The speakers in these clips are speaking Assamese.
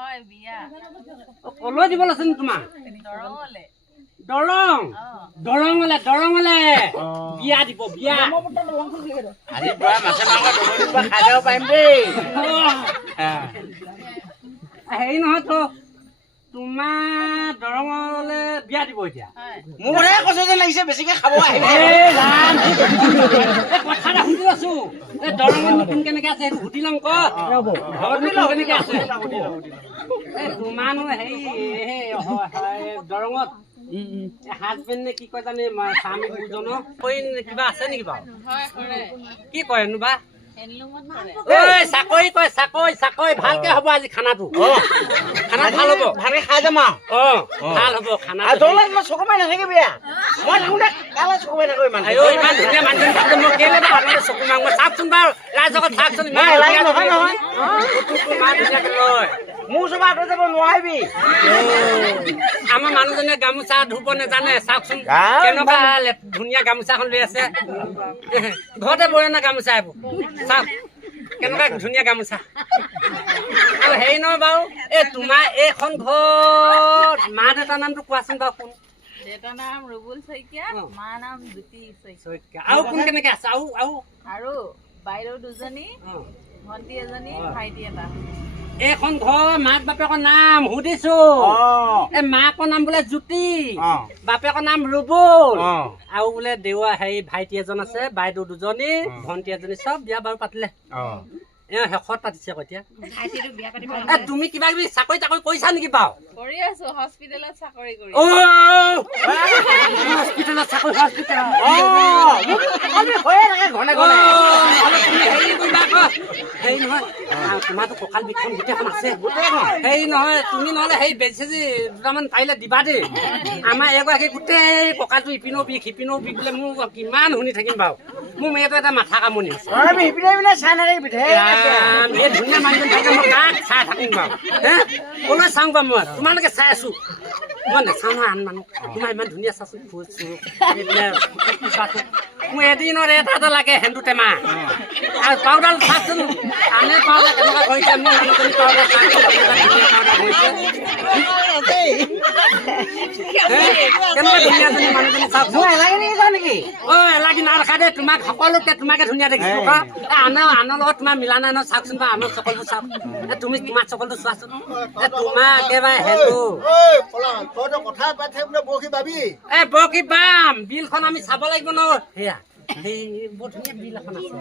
হয় বিয়া কলৈ দিব লৈছে তোমাৰ দৰঙলে দৰঙলে বিয়া দিব বিয়া আজি পৰা মাছে মাংস দগনিৰ পৰা খাই যাব পাৰিম দেই হেৰি নহয় তো তোমাৰ দৰঙলে বিয়া দিব এতিয়া মোৰ মনে কৈছে যেন লাগিছে বেছিকে খাব আহিব কথা এটা শুনি আছো দৰঙত নতুন কেনেকে আছে সেইটো সুধি লওঁ কেনেকে আছে তোমাৰনো হেৰি দৰঙত হাজবেণ্ড নে কি কয় জানে স্বামী দুজনৰ কিবা আছে নেকি বাৰু কি কৰেনো বা চাকৰি কয় চাকৰি ভালকে হ'ব আজি খানাটো খানা ভাল হ'ব ভালকে খাই যাম ভাল হ'ব খানা চকু মাৰি নাথাকিবি মই থাকোঁতে কালে চকু মাৰি নাথাকিবি ইমান ধুনীয়া মানুহজনী মই কেলে বাৰু চকু মাৰো মই চাওকচোন বাৰু ৰাইজক চাওকচোন মোৰ চবা আঁতৰি যাব নোৱাৰিবি আমাৰ মানুহজনে গামোচা ধুব নেজানে চাওকচোন কেনেকুৱা ধুনীয়া গামোচাখন লৈ আছে ঘৰতে বৰে না গামোচা এইবোৰ চাওক কেনেকুৱা ধুনীয়া গামোচা আৰু হেৰি নহয় বাৰু এই তোমাৰ এইখন ঘৰ মা দেউতাৰ নামটো কোৱাচোন বাৰু কোন দেউতাৰ নাম ৰুবুল শইকীয়া মাৰ নাম জ্যোতি শইকীয়া আৰু কোন কেনেকে আছে আৰু বাইদেউ দুজনী ভণ্টি এজনী ভাইটি এটা এইখন ঘৰ মাক বাপেকৰ নাম সুধিছো এই মাকৰ নাম বোলে জ্যোতি বাপেকৰ নাম ৰুবুল আৰু বোলে দেউৱা হেৰি ভাইটি এজন আছে বাইদেউ দুজনী ভণ্টি এজনী চব বিয়া বাৰু পাতিলে শেষত পাতিছে আকৌ এতিয়া তুমি কিবা কিবি চাকৰি তাকৰি কৰিছা নেকি বাৰু কৰি আছো হস্পিটেলত চাকৰি কৰি হস্পিটেলত চাকৰি হস্পিটেলত হেৰি নহয় তোমাৰতো কঁকাল বিষখন গোটেইখন আছে হেৰি নহয় তুমি নহ'লে সেই বেজি চেজি দুটামান পাৰিলে দিবা দেই আমাৰ এগৰাকী গোটেই কঁকালটো ইপিনেও বিষ সিপিনেও বিষ বোলে মোৰ কিমান শুনি থাকিম বাৰু মোৰ মেয়েটো এটা মাথা কামনি আছে এই ধুনীয়া মানুহজন থাকে মই কাক চাই থাকিম বাৰু কলৈ চাওঁ বাৰু মই তোমালোকে চাই আছো মই নেচাওঁ নহয় আন মানুহ তোমাৰ ইমান ধুনীয়া চাচোন ফুলছো মোৰ এদিনত এটা লাগে হেন্দু টেমা আৰু পাউডাৰ চাচোন আনে পাউডাৰ কেনেকুৱা কৰিছে মোৰ মানুহজনী পাউডাৰ কেনেকুৱা ধুনীয়াজনী মানুহজনী চাওকচোন নেকি এলাগি নাৰাখা দেই তোমাক সকলোকে তোমাকে ধুনীয়া দেখিছো আনৰ লগত তোমাৰ মিলা নাই নহয় চাওকচোন বা আনৰ চকলটো চাওক তুমি তোমাৰ চকলটো চোৱাচোন তোমাৰ একেবাৰে হেন্দু বৰশী বাম বিলখন আমি চাব লাগিব ন সেয়া সেই বৰ ধুনীয়া বিল এখন আছে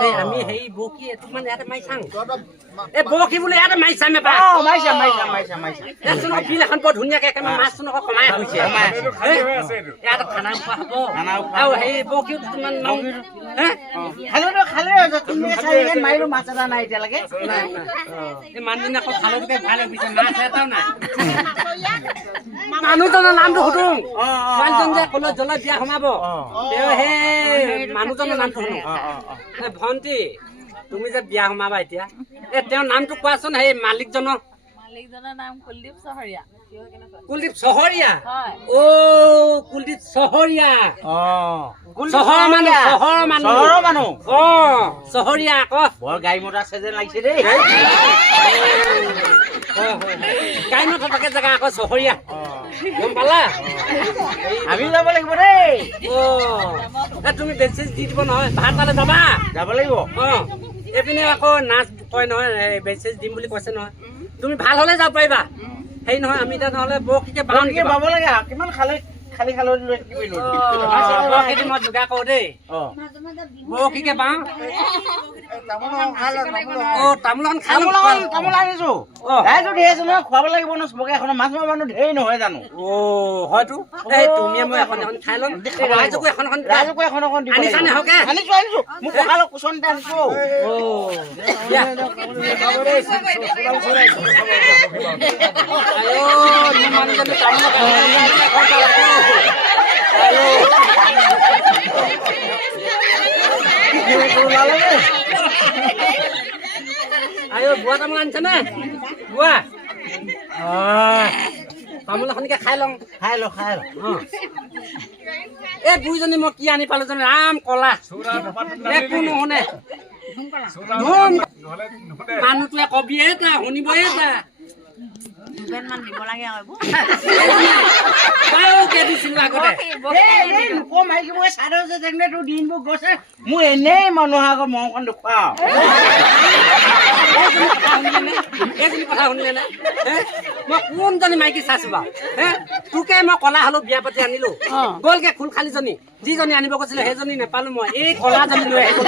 সেই আমি সেই বৰশী এইটো মানে ইয়াতে মাৰি চাওঁ এই বৰশী বোলে ইয়াতে মাৰি চাম এবাৰ বিল এখন বৰ ধুনীয়াকে একেবাৰে মাছটো নকওঁ কমাই হৈছে ইয়াতে খানা খোৱা হ'ব আৰু সেই বৰশী কিমান মানুহজনে আকৌ খালটোকে ভাল হৈছে মাছ এটাও নাই মানুহজনৰ নামটো সুধো মানুহজন যে কলৈ জলত বিয়া সোমাব তেওঁ সেই মানুহজনৰ নামটো শুনো ভণ্টি তুমি যে বিয়া সোমাবা এতিয়া তেওঁৰ নামটো কোৱাচোন সেই মালিকজনৰ নাম কুলদীপ চহৰীয়া কুলদীপ চহৰীয়া কুলদীপ চহৰীয়া চহৰীয়া আকৌ বৰ গাড়ী মটৰ আছে যেন লাগিছে দেই গাড়ী মটৰ থাকে জেগা আকৌ চহৰীয়া গম পালা আমি যাব লাগিব দেই তুমি বেছি দি দিব নহয় ভাত পালে যাব লাগিব এইপিনে আকৌ নাচ কয় নহয় বেছি দিম বুলি কৈছে নহয় তুমি ভাল হলে যাব পাৰিবা সেই নহয় আমি এতিয়া নহলে বৰশীকে বাব লাগে কিমান খালি খালৈ লৈ বৰশীটো মই যোগাৰ কৰো দেই বৰশীকে বাওঁ তামোল আনিছো খুৱাব লাগিব ন চবকে এখন মাছ মৰা মানুহ ধেৰ নহয় জানো হয়তো তুমি মই এখন এখন খাই ল'ম ৰাইজকো এখন আনিছানে হকে আনিছো মোক কঁকালৰ কুচনতে আনিছো বুঢ়া তামোল আনিছে নে বুঢ়া তামোল এখনকে খাই লওঁ এই বুঢ়ীজনী মই কি আনি পালো জানো ৰাম কলা একো নুশুনে মানুহটোৱে কবিয়ে যা শুনিবয়ে যা দুজনমান দিব লাগে আৰু বাওকে দিছিলো আগতে লোকৰ মাইকীবোৰে চাদৰ যে তেনেকে তোৰ দিনবোৰ গৈছে মোৰ এনেই মানুহৰ আগত মৰমখন দেখুৱাও এইজনী কথা শুনিলে নে মই কোনজনী মাইকী চাইছো বাৰু তোকে মই কলা হলো বিয়া পাতি আনিলো গ'লগে খোল খালিজনী যিজনী আনিব কৈছিলে সেইজনী নাপালো মই এই কলাজনী লৈ আহিব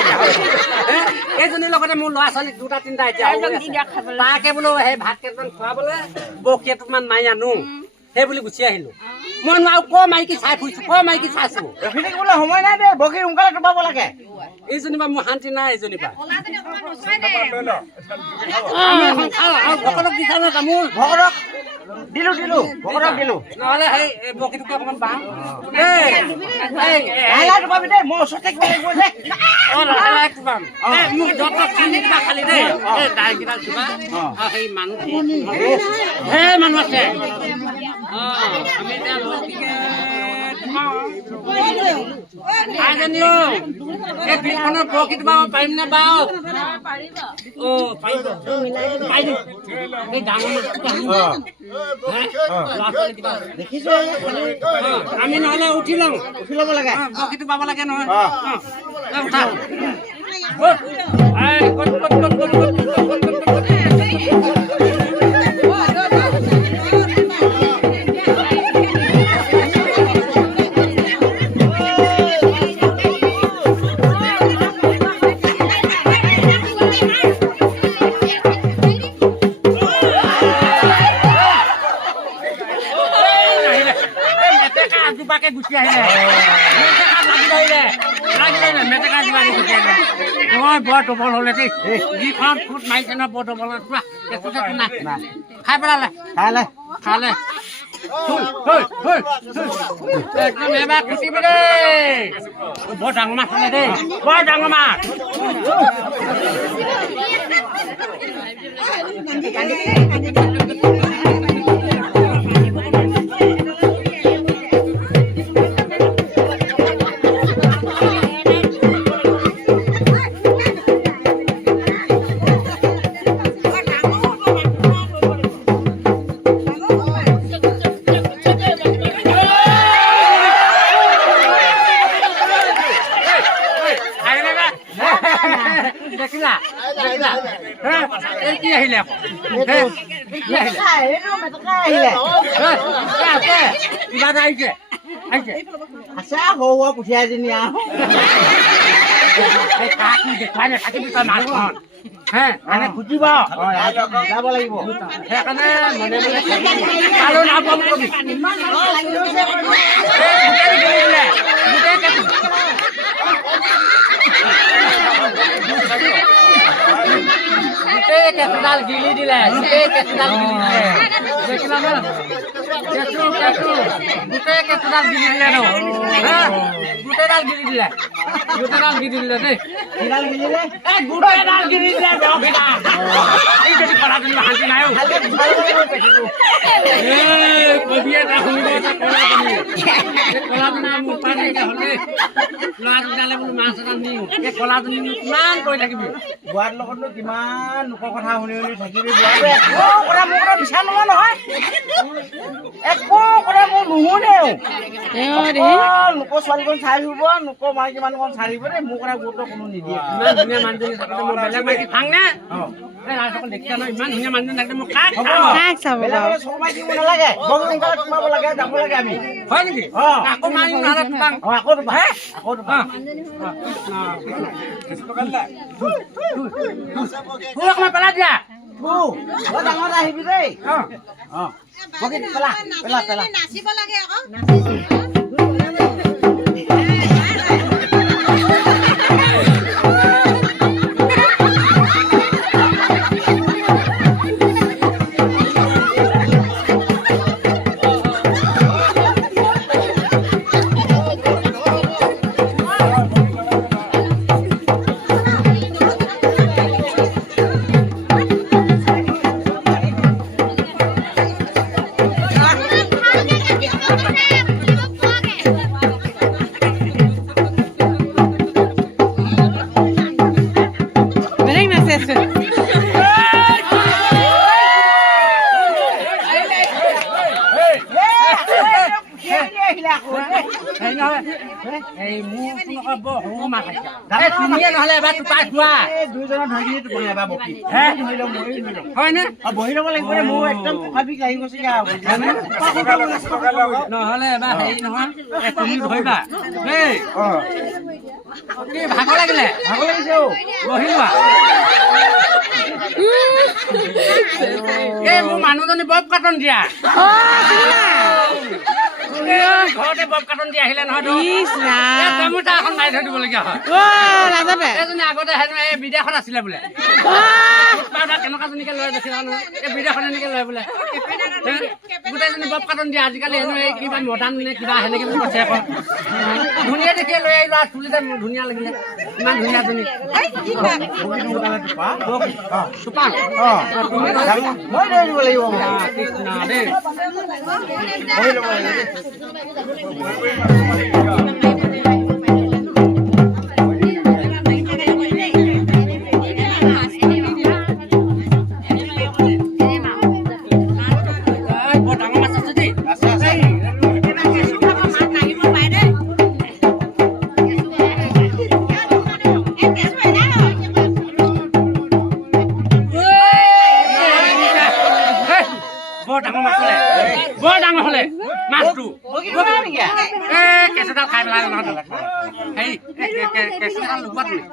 এইজনীৰ লগতে মোৰ ল'ৰা ছোৱালী দুটা তিনিটা এতিয়া তাকে বোলো সেই ভাত কেইটামান খোৱাবলৈ বৰশী এটামান মাৰি আনো সেই বুলি গুচি আহিলো মই নোৱাৰো ক মাইকী চাই ফুৰিছো ক মাইকী চাইছো ৰখি থাকিবলৈ সময় নাই দে বগী সোনকালে টোপাব লাগে এইজনী পৰা মোৰ শান্তি নাই এইজনী পৰা ভকতক দিছা ন তামোল ভকতক দিলো ভকতক দিলো নহলে সেই বগীটোকে অকমান বাম লাহে টোপাবি দেই মই ওচৰত থাকিব লাগিব যে মোক যত চিনি দিবা খালি দেই দাইকেইটা দিবা সেই মানুহ সেই মানুহ আছে আমি এতিয়া এই বিলখনৰ বৰশীটো বাব পাৰিম নে বাও এই ডাঙৰ দেখিছো আমি নহলে উঠি লওঁ উঠি ল'ব লাগে বৰশীটো বাব লাগে নহয় উঠা গুচি আহিলে মেটেকা দিবা গুচি আহিলে মই বৰ ডবল হলে দেই যিখন ফুট মাৰিছে ন বৰ ডবল নাই খাই পেলালে খালে একদম এবাৰ খুচিবি দেই বৰ ডাঙৰ মাছ হলে দেই বৰ ডাঙৰ মাছ কি আহিলে কিবা এটা আহিছে আছে সৰু পুঠিয়া এজনী আৰু দেখুৱাই নাথাকিবি তই মাছখন খুজিব যাব লাগিব সেইকাৰণে মনে মনে আৰু নাপাম কবি গোটেই কেঁচুডাল গিলি দিলে গোটেই কেঁচুডাল গিলি দিলে দেখিলা ন কেঁচু গোটেই কেঁচুডাল গিলি দিলে ন গোটেইডাল গিলি দিলে দেই গোটেইডাল গিলি দিলে এই যদি কলা জনী শান্তি নাই কবি এটা শুনিব কলাজনী মোৰ পৰা নাইকিয়া হ'লে ল'ৰা দুটালে বোলো মাছ এটা নিওঁ এই কলাজনী কিমান কৰি থাকিবি বুঢ়াৰ লগতনো কিমান লোকৰ কথা শুনি থাকিবি বুঢ়াটো একো কথা মোৰ কথা বিচাৰ নোহোৱা নহয় একো কথা মোৰ নুশুনেও লোকৰ ছোৱালীখন চাই ফুৰিব লোকৰ মাইকী মানুহখন চাই ফুৰিব দেই মোৰ কথা গুৰুত্ব কোনো নিদিয়ে ইমান ধুনীয়া মানুহজনী থাকোঁতে মই বেলেগ মাইকী খাং নে ৰাইজসকল দেখিছা ন ইমান ধুনীয়া মানুহজনী থাকোঁতে মই কাক চাব চৰমাই দিব নালাগে সোনকালে সোমাব লাগে যাব লাগে আমি হয় নেকি আকৌ মাৰিম নহ'লে তোমাক আকৌ অকণমান পেলাই দিয়া ডাঙৰ আহিবি দেই নাচিব লাগে আকৌ নহয় এই মোৰ তোমালোকৰ বৰ সৰু মাছ আহিছে এই তুমিয়ে নহ'লে এবাৰ টোপাই খোৱা এই দুইজনৰ ধৰি কিনি টোপনি এবাৰ বকি হে ধৰি লওঁ মই ধৰি লওঁ হয়নে বহি ল'ব লাগিব ৰে মোৰ একদম কঁকাল বিষ লাগি গৈছে নহ'লে এবাৰ হেৰি নহয় এই তুমি ধৰিবা দেই কি ভাগৰ লাগিলে ভাগৰ লাগিছে অ বহি লোৱা এই মোৰ মানুহজনী বব কাটন দিয়া ঘৰতে বব কাটন দি আহিলে নহয় কমিউটা এখন মাৰি থৈ দিবলগীয়া হয় এইজনী আগতে হেনো এই বিদেশত আছিলে বোলে কেনেকুৱাজনীকে লৈ দেখিলা নহয় এই বিদেশত এনেকে লয় বোলে গোটেইজনী বব কাটন দিয়ে আজিকালি হেনো এই কিবা মডাৰ্ণ নে কিবা সেনেকে বুলি কৈছে আকৌ ধুনীয়া দেখিয়ে লৈ আহিলো আৰু চুলিতে ধুনীয়া লাগিলে ইমান ধুনীয়াজনী টোপা মই ধৰি দিব লাগিব কৃষ্ণ দেই ধৰি ল'ব লাগিব বৰ ডাঙৰ মাছ আছে দেই বৰ ডাঙৰ হলে মাছটো কেঁচুডাল খাই পেলালে নহয় কেঁচুডাল লুকুৱা তুমি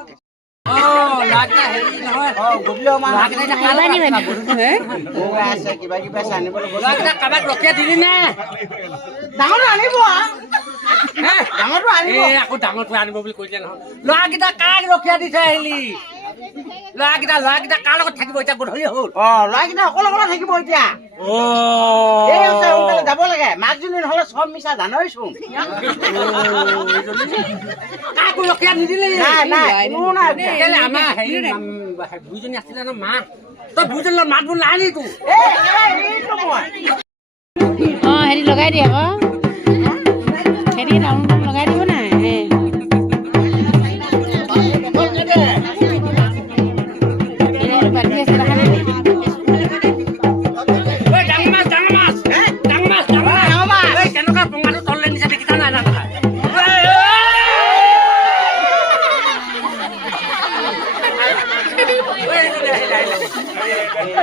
কাৰোবাক ৰখিয়া দিলি নে ডাঙৰটো আনিব আকৌ ডাঙৰটো আনিব বুলি কৈ দিলে নহয় ল'ৰাকেইটা কাক ৰখিয়া দি থৈ আহিলি ল'ৰাকেইটা কাৰ লগত থাকিব এতিয়া গধূলি হ'ল ল'ৰাকেইটা অকলে অকলে থাকিব এতিয়া যাব লাগে মাকজনী নহলে চব মিছা জানইচোন কাকো ৰখিয়া নিদিলি আমাৰ হেৰি বুঢ়ীজনী আছিলে ন মা তই বুঢ়ীজনী লগত মাত বোল নাই নি তোৰ হেৰি লগাই দিয়ে আকৌ হেৰি ৰাউণ্ড লগাই দিব নাই কেনেকুৱা পঙাটো তললে নিচা দেখিছা নাই না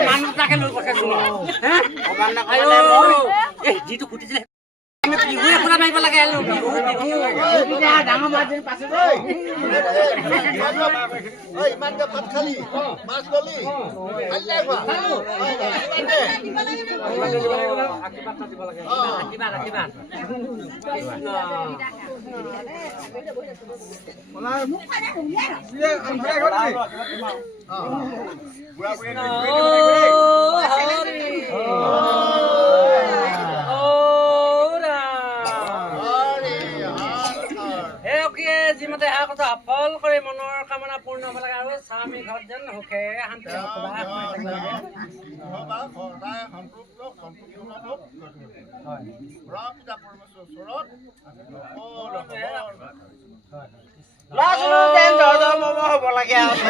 মানুহ তাকে লৈ পঠাইছো যিটো খুটিছিলে বিহুৱে ফুৰা মাৰিব লাগে ডাঙৰ মাছজনী পাছে যিমতে এয়া কথা সফল কৰি মনৰ কামনা পূৰ্ণ হ'ব লাগে আৰু স্বামী ঘৰত যেন সুখে শান্তি হ'ব লাগে আৰু